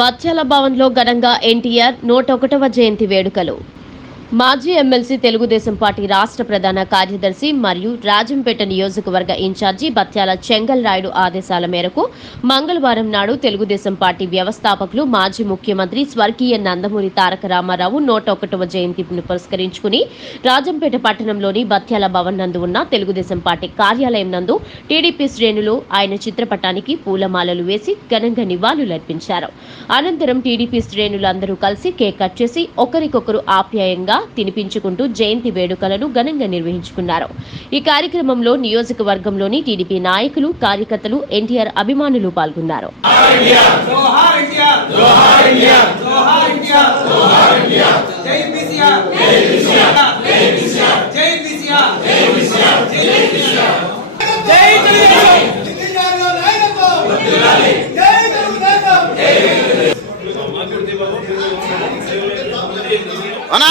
బత్యాల భవన్లో ఘనంగా ఎన్టీఆర్ నూట ఒకటవ జయంతి వేడుకలు. మాజీ ఎమ్మెల్సీ తెలుగుదేశం పార్టీ రాష్ట్ర ప్రధాన కార్యదర్శి మరియు రాజంపేట నియోజకవర్గ ఇన్ఛార్జి బత్యాల చెంగల్ రాయుడు ఆదేశాల మేరకు మంగళవారం నాడు తెలుగుదేశం పార్టీ వ్యవస్థాపకులు మాజీ ముఖ్యమంత్రి స్వర్గీయ నందమూరి తారక రామారావు నూట ఒకటవ జయంతిని పురస్కరించుకుని రాజంపేట పట్టణంలోని బత్యాల భవన్ నందు ఉన్న తెలుగుదేశం పార్టీ కార్యాలయం నందు టీడీపీ శ్రేణులు ఆయన చిత్రపటానికి పూలమాలలు వేసి ఘనంగా నివాళులర్పించారు అనంతరం టీడీపీ శ్రేణులందరూ కలిసి కేక్ కట్ చేసి ఒకరికొకరు ఆప్యాయంగా తినిపించుకుంటూ జయంతి వేడుకలను ఘనంగా నిర్వహించుకున్నారు. ఈ కార్యక్రమంలో నియోజకవర్గంలోని టీడీపీ నాయకులు కార్యకర్తలు ఎన్టీఆర్ అభిమానులు పాల్గొన్నారు. జై జై జై కేసీఆర్ జై కేసీఆర్ జై కేసీఆర్ జై కేసీఆర్ జై తెలుగుదేశం జిందాబాద్ నాయకత్వం వర్ధిల్లాలి జై తెలుగుదేశం అనా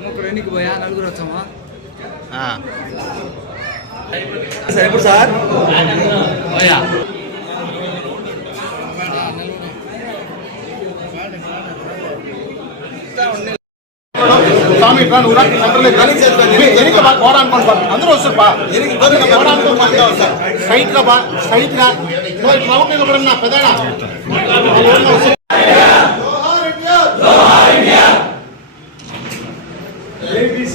ముగ్గురు ఎన్నికి పోయా నలుగురు వచ్చామా ఆ. ఎప్పుడు సార్ స్వామి ఇట్లా నువ్వు రా, సెంటర్లో ఇట్లా. మీ ఎనిక బా, గోడ అనుకోండి బాబు. అందరూ వస్తారు బా. గోడ అనుకోండి బా. స్ట్రైట్ గా బా, స్ట్రైట్ గా. ఇదిగో ఇట్లా రౌండ్ గా ఒకడున్నా,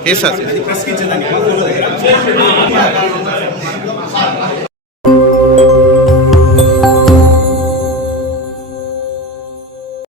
ఇవి జయంతులు ప్రెస్కి ఇచ్చేదానికి